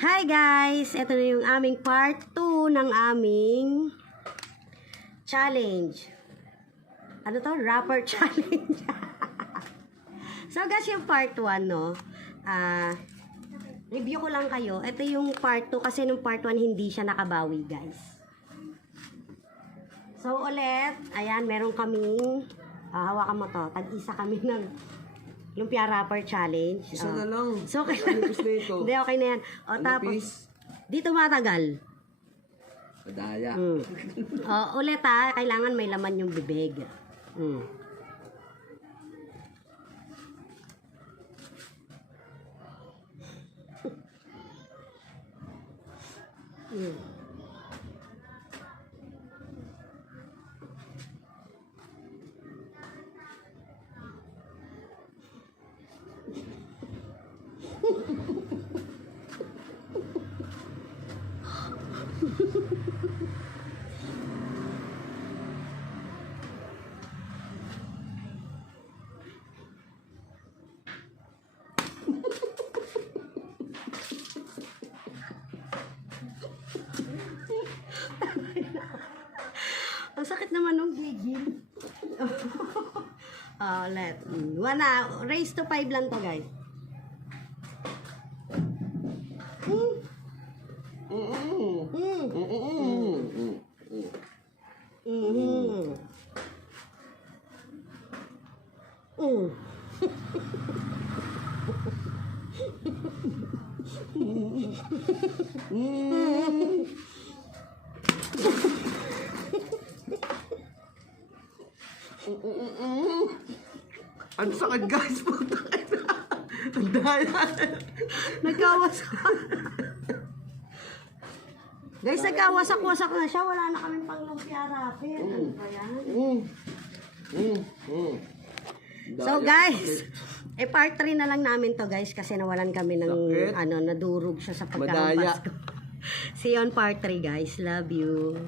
Hi guys! Ito na yung aming part 2 ng aming challenge. Ano to? Wrapper challenge. So guys, yung part 1, no? Review ko lang kayo. Ito yung part 2 kasi nung part 1 hindi siya nakabawi, guys. So ulit, ayan, meron kaming hawakan mo to. Tag-isa kami ng lumpia wrapper challenge. Isa na lang. So, okay. Ano piece na ito? Hindi, okay na yan. O, Ano tapos, piece? di tumatagal. Madaya. O, ulit ha, kailangan may laman yung bibig. Mm. Ang sakit naman nung gigil. Ulit. Wana, raise to 5 lang to, guys. Ang sakit guys. Ang daya. Nagkawasak. Guys, nagkawasak-wasak na siya. Wala na kaming pang lumpia wrapper. Ano ba yan? So guys, part 3 na lang namin to guys kasi nawalan kami ng Sakit. nadurog siya sa pagkahampas ko. See you on part 3 guys. Love you.